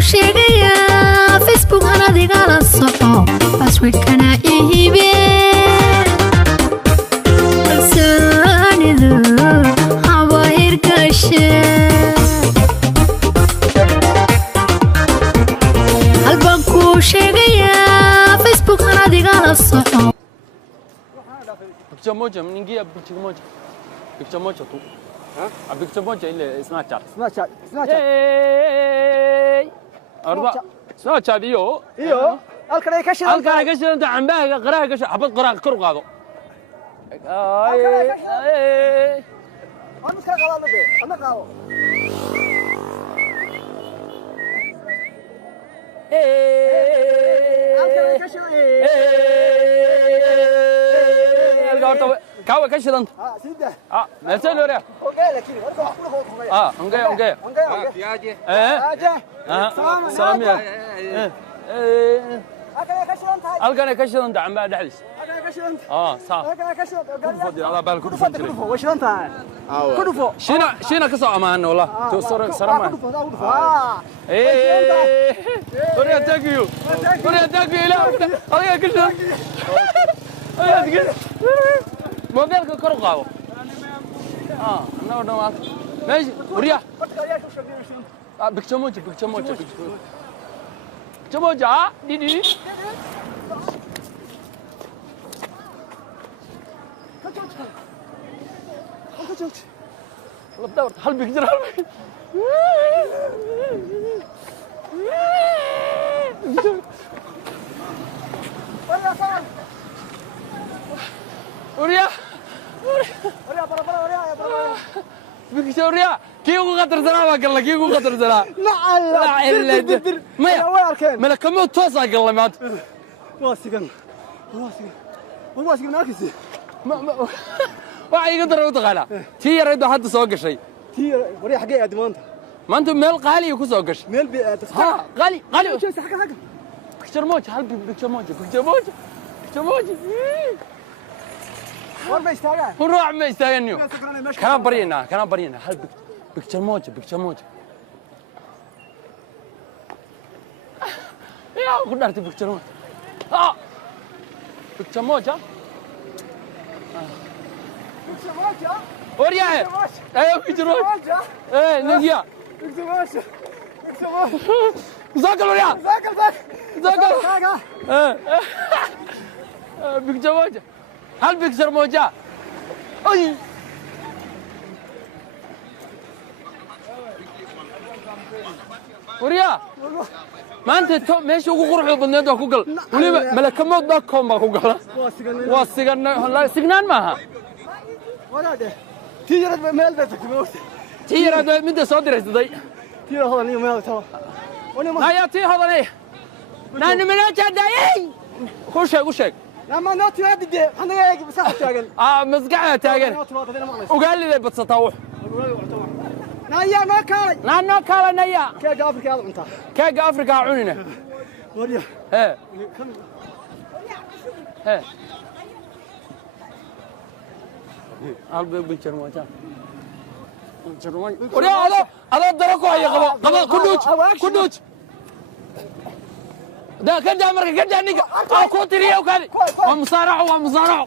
شيغيا فيسبوك أنا دي على الصحة باسورد كان إيبي لساني ذو حواير كاشي البنكو شيغيا فيسبوك أنا دي على الصحة بيكتشر موجة من إنجيل بيكتشر موجة بيكتشر موجة تو ها بيكتشر موجة إلا سناب شات سناب شات أربعة سناب شات إيوه halkan ay ka shidan halkan ay ka shidan tahay cambaha qaraha ka xabad qaraha kor u qaado aan iska qaadano be ana qaado halkan ay ka shidan halkan كاوي كشلنت سيده ما تسأل ولا اوكي لكن اوكي اوكي سلام يا halkan ka shidan tahay cambaha dhaxdiis صح fadhi ala bal ku dhufan jiray way shidan tahay ku dhufo shina ka soo amaano wallah to sarama وريا تاكيو لا adiga ka shidan موبايلك كور قاو انا ودما ماشي وريا بكتموجه دي والله بدور هل بيقدر وريا فيكتوريا كيو قدر زنا قال لك كيو قدر زنا لا الا ما كم توصل قال ما واسقن ناكسي ما waxay iga darow taqaana tii yareedo hadda soo gashay tii wari xagee aad maanta meel qaali ku soo gashay meel bi ha qaali xagga بيكتشر هل بيكتشر موجة ورما يستاغا وروح ما يستاغنيو كان برينا هل بيكتشر موجة يا قدرت بيكتشر موجة بيكتشر موجة وريا ايوه بيكتشر موجة ايه نجيا بيكتشر موجة زاكل وريا زاكل بيكتشر موجة هل بيكسر موجة؟ أي وريا ما أنت ماشي وقروح بالنادي وكوكل ولي ملك موت دكهم بكوكل واسجن لا سجنان معها ولا ده تيجي مال بيتك موت تيجي من ده صادر إزاي تيجي هذا نيو مال توا لا يا تيجي هذا ليه نحن من أجل دايين وشك لما نوتي هذه دي أنا جاي بساعة تاجن مسقعة تاجن وقال لي بتسطوح نايا ناكالا نايا كيك أفريقيا هذا أنت كيك أفريقيا عوننا وريا ها قلبي بيشرموجا وريا هذا دركوا يا قبا كدوج ده كده مرة كده نيجا كوتريا وكذا ومصارع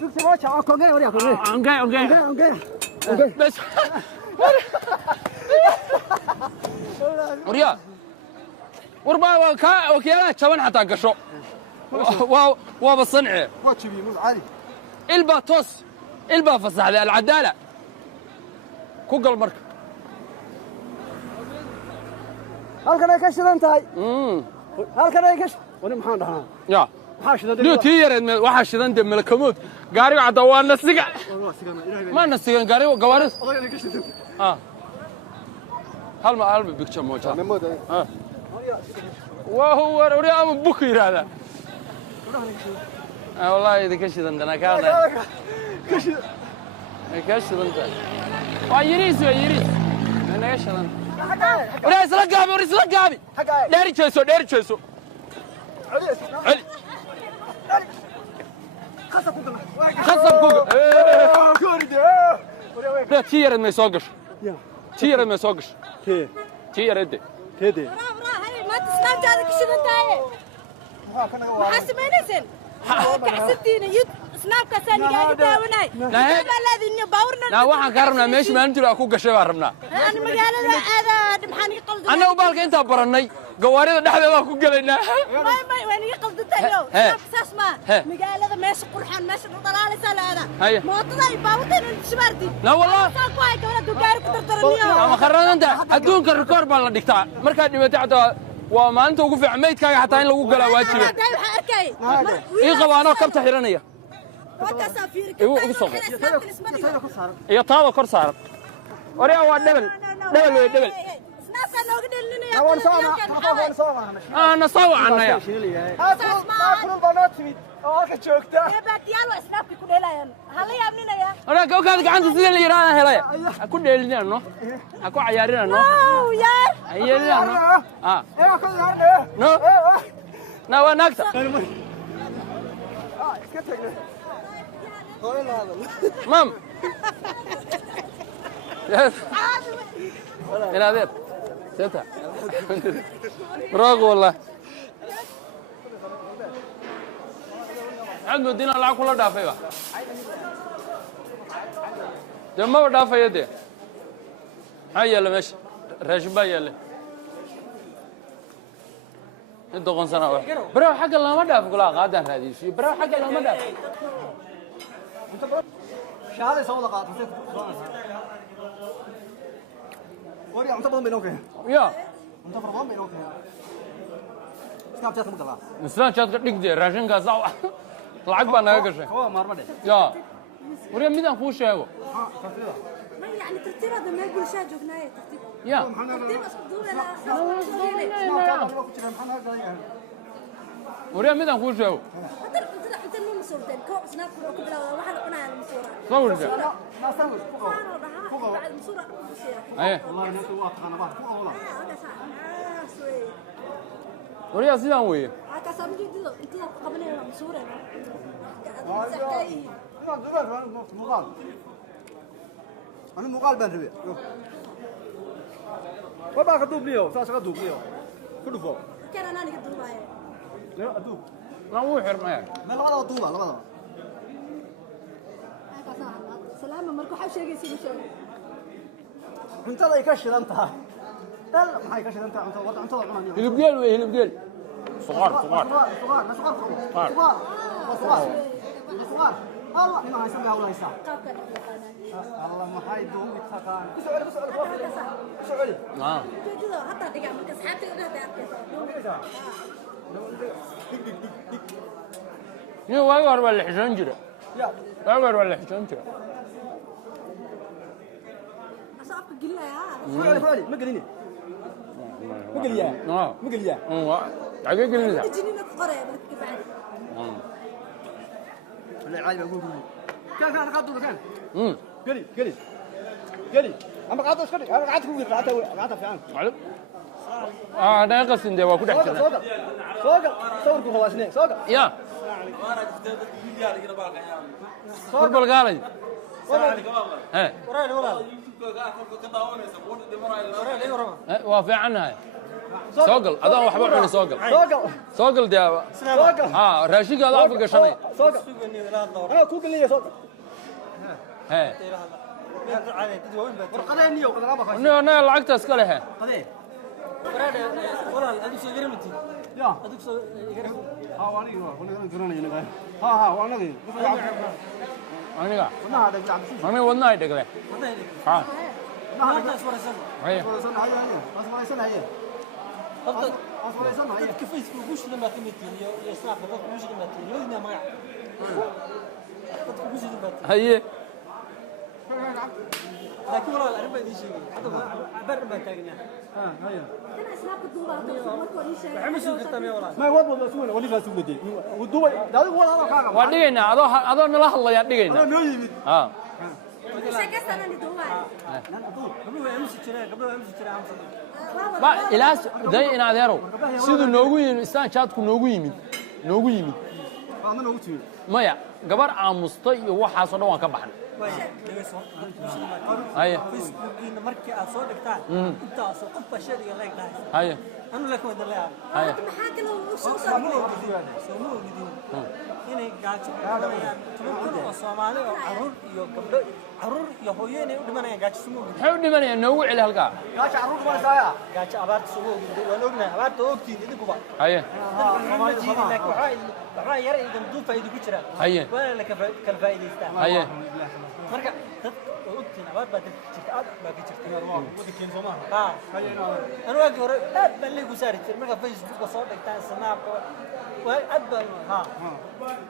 بيكتب وش أكونجي وريا أكونجي بس وريا وربا وكيانا شبان حتى قشو وبصنعه واتشبي مو عادي البا توس البا فصح العدالة كوكل مرك halkan ay ka shidan tahay halkan ay ka wani maxaan dhahaa ya waxa shidan loo tiyareed waxa shidan de malakamood gaariga cad waa nasiga ma nasigan gaariga gawaaris odayga ka shidan hal ma alba bicture mooja وهو وريا أم بكير هذا والله إذا كشيد عندنا كذا كشيد أنت ويريس أنا كشيد أنت وريس لقابي داري تشيسو علي خصب كوكا لا تيرن ما يسوقش تي رد كده ما تسمع جارك شنو انت حاسمينسن كحستين يد سناب كسان قاعد داوناي الذي باورنا لا waxaan ka rabnaa meesha maalintii ku gashay baan rabnaa أنا مقالة هذا محاني قلد anna ubaalka inta baranay gawaarida dhexdeeda ku galaynaa ما وين قلد تايو ساس ما مقالة ماشي قرحان ماشي ضلال سال هذا موطن باوتن شبارتي لا والله ساكو هاي كمان دوغار كدردرنيو ama kharranta adduunka record baa la dhigtaa marka dhibatay xataa waa maalinta ugu fiican meydkaaga xataa in lagu galaa waajiba ii qabaano kabta xiranaya ugu soo iyo taada kor saaran wariya waa debel way debel أنا صوّع عنايا. أنا كوك هذا عند سيد اللي يرانا هلايا. أكون دليلنا إنه. أكون عيارنا إنه. عيارنا إنه. نو. نو نكتة. مام. إلى هذا. سيتها براغو والله عندو دينا لعب كله دافع بقى جمع دافع يدي هاي يلا ماشي راشبا يلا انتو قنصنا واحد برا حق الله ما دافع كلها غادا هذه شيء برا حق الله ما دافع شهادة سووا لقاط وريا أنت بدون بينوك يا أنت بدون بينوك سناب شات مقلع سناب شات كتير دي راشن كذا لعب أنا كذا هو مارمدة يا وريا ميدان خوش هاي ما يعني ترتيب هذا ما يقول شيء جبناه ترتيب يا ترتيب وريا ميدان خوش هاي أنت اللي مسؤولين كوب سناب كوب لا واحد قناة المسؤولة صور ده لا صور فوق بعد المسؤولة أيه والله ناس واقع أنا بعرف فوق والله وريا سيدان ويه كسام جديد أنت قبل المسؤولة مقال أنا مقال بنتبه وباك دوب ليو ساس دوب ليو كله فوق كان أنا نقدر معي لا دوب ما هو حرمة ما لا دوب لا سلام مركو حب شيء يصير شيء أنت لا يكشر أنت لا ما يكشر أنت أنت هلبجيل ويه هلبجيل صغار الله ما يسمع ولا يسمع الله ما حي دوم يتخان سؤال نعم حتى دقيقة من أصحابي أنا بعرف يو واير ولا حجنجرة يا واير ولا حجنجرة أصعب قليلا فعلي ما قليني ما قليا ما قليا عجيب قليلا تجيني نتقرأ كيف بعد لا عادي بقول كان قاعد كان قلي أما قاعد أشكرك أنا قاعد أقول قاعد فعلا على أنا قصدي ده وكده حكينا صور هو سنة صور يا صور بالقالي ها وافي عنها سوقل هذا هو حبيب عن سوقل ده راشيق هذا عارف قشني أنا كوكل لي سوقل ها ورقدين نيو قد رابع أنا لعقت أسكالها قدين والله هذيك سو غيرمتي يا هذيك سو غيرمتي واني وانا كراني نقول وانا كذي أنا هذا جاب أنا والله يدقله ها هذا صور سنه هي أصبر سنة كيف يسوقوش لما كمتين يصنع فقط مش كمتين يوم ما فقط مش كمتين هي لكن والله الأربعة دي شيء هذا عبر ما تاجنا هيا أنا أصحاب الدوبة مركو إيش عمسوا كتام يا ولد ما هو مسؤول ولي مسؤول دي ودوبي ده هو هذا حاجة ودينا هذا نلا الله يدينا نوي ها إيش كسرنا الدوبة قبل أمس ترى قبل أمس ترى أمس ba ilaas day in adeero sidoo noogu yimid istaan chatku noogu yimid أنا نوتي maya gabar aamusta iyo waxa soo dhawaan ka baxnay هيا فيسبوك markii aad soo dhigtaan intaas qof bashar iyo like dhahay هيا anu la kooda leeyahay هيا maxaa kale uu soo soo inay gaajo dhayaan tuman oo Soomaali oo caruur iyo hooyo inay u dhimanayaan gaajo sumo maxay u dhimanayaan noogu celi halka gaajo carruur dhimanaysaa gaajo abaarta sumo waan ognahay abaarta ogtiin idinkuba هيا waxaa yar idin duu faa'iido ku jira هيا wala la kala faa'iideystaa هيا marka dad ogtiin abaar baa jirta aad baa ka jirta wadakeen Soomaaliya anu waagi hore aad baan leeyahay ku saari jiray marka Facebook soo dhigtaan snap waa aad baan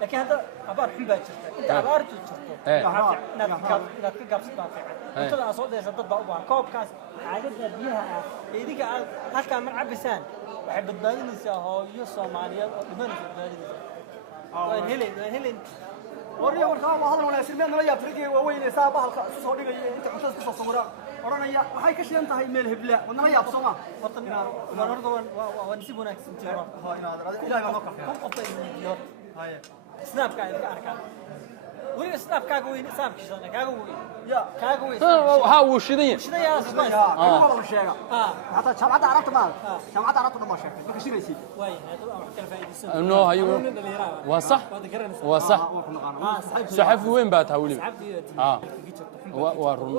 laakiin hadda abaar xun baa jirta inta abaartu jirto inaad ka gaabsataan fiican inta la soo daysan dad baa u baahan koobkaas caadada biyaha ah idinka halka mar cabisaan waxay badbaadinaysaa hooyo Soomaaliyeed oo dhimanaysa badbaadinaysa waan helin warriya markaa waa hadal wanaagsan meel nala yaab tirigii waaweyn ee saa bahalka isu soo dhigaya inta cuntada isku soo sawiraan oranaya waxay ka shidan tahay meel hebla wadnala yaab Soomaa waan si wanaagsan jiro ilaahay baa noo kaxay qofta iyo haya snapka ay ka arkaan waliga snapkaaga weyn snapkiisa kaaga weyn ya kaaga weyn ها wuu shidan yahay sida yaa waa la sheega hatta jamacada arabta ma jamacada arabta ma sheegay marka shiraysi way hada wax kala faa'iideysan no hayo waa sax waa sax saxafi weyn baa tahay waliba waa run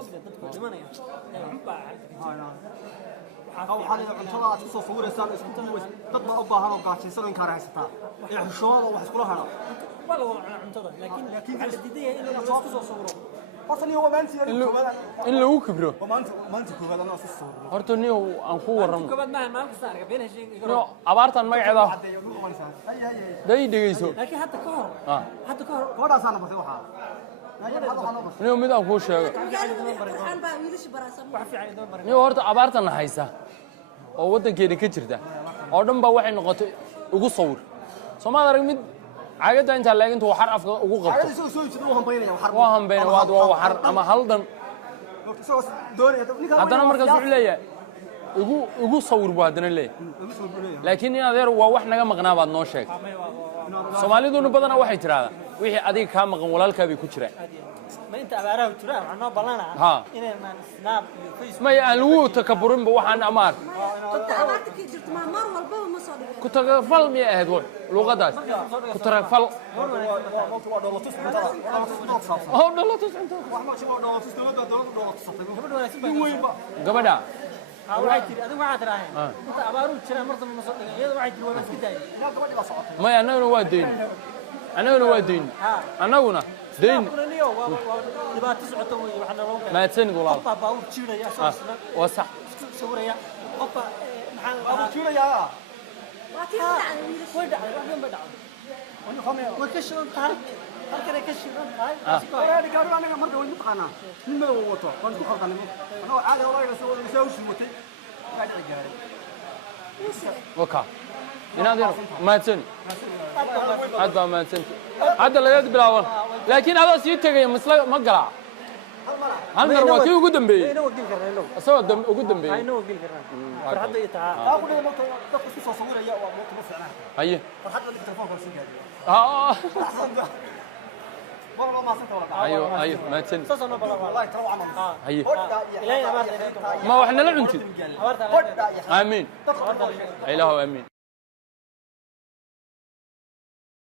أو حالي cuntada aad ku soo sawiraysaan isku duubays dad ma u baahan oo gaajaysan in ka raaysataa ee xushooda wax isku lahaana wala wala cuntada laakiin waxa diidaya in la soo sawiro horta niyo waanti in lagu kibro maanta koobaad ana soo sawiro horta niyo aan ku warramo koobaad ma maalka saarka been heshiin niyo abaartan magaceeda day dhigayso laakiin hadda ka hor koodaasaana batay waxa niyo mid aan ku sheego waxaan baa wiilish baraasan wax fiican idin baran niyo horta abaartan haysa oo wadankeena ka jirta oo dhan baa waxay noqotay ugu sawir Soomaaliya arag mid caagada inta laagintu waxar afka ugu qabto waa hambeynaya waa waxar ama haldan haddana markaas wuxuu leeyahay ugu sawir buu haddana leeyahay laakiin in adeer waa wax naga maqnaa baad noo sheeg Soomaaliduna badanaa waxay tiraahdaa wixii adiga ka maqan walaalkaa bay ku jiraan ma inta abaaraha jiraan waxaan noo ballanaa inay snap iyo Facebook ma aan lagu takaburin ba waxaan amaar dadka abaarta ka jirto ma mar walba ma soo dhigay ku tagafal mi ahayd luqadaas ku tagafal gabadha waxay tiri adigu waxaad raahay inta abaaru jiraan marta ma soo dhigay iyada waxay tiri waa iska daayay ma annaguna waa deyn annaguna deyn dhibaato socoto way waxna loo keenay ma adsan walaal qofka baa u jiiraya asasna waa sax sawiraya qofka maxaan abu jiiraya waa tii dhacday wiilish way dhacday wax weyn ba dhacday way ka shidan tahay halkan ka shidan tahay ayaa gaar anaga marka way muqaana nin ma wato waan ku qaldanimo anoo caadi oo laga soo wada soo watay gaari gaaray waka inaad ma adsan hadda ma adsan hadda laga bilaawan laakiin hada sii tagay masla ma gala hal mar waa kii ugu dambeeyay inuu gil karnaa asoo ugu dambeeyay inuu gil karnaa farxadda ay tahay taa ku dhigay marka dadka isku soo sawiraya waa mooto ma fiicnaa haye farxadda telefoonka soo gaadhay والله ما صرت ولا ايوه ما تسن والله ترى عمل هي إلهي أبارك ما احنا لا ننتي امين اله امين